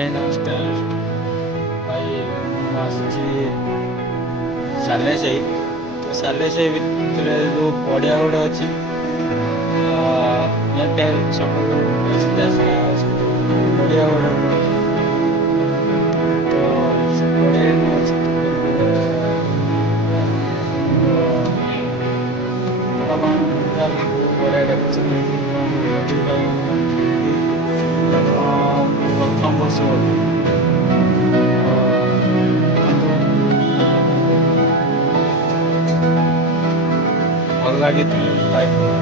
ଭାଇ ନମସ୍କାର। ଭାଇ ମୁଁ ଆସିଛି ସାଲେସାହି। ତ ସାଲେସାହି ଭିତରେ ଯେଉଁ ପଡ଼ିଆ ଗୋଟେ ଅଛି, ଛକରୁ ସିଧା ଆସିଲା ପଡ଼ିଆ ଗୋଟେ ଅଛି। ତ ସେ ପଡ଼ିଆରେ ମୁଁ ଅଛି। ବଢ଼ିଆ ପ୍ରଥମ ବର୍ଷ ଭଲ ଲାଗିଥିଲା ଭାଇମାନେ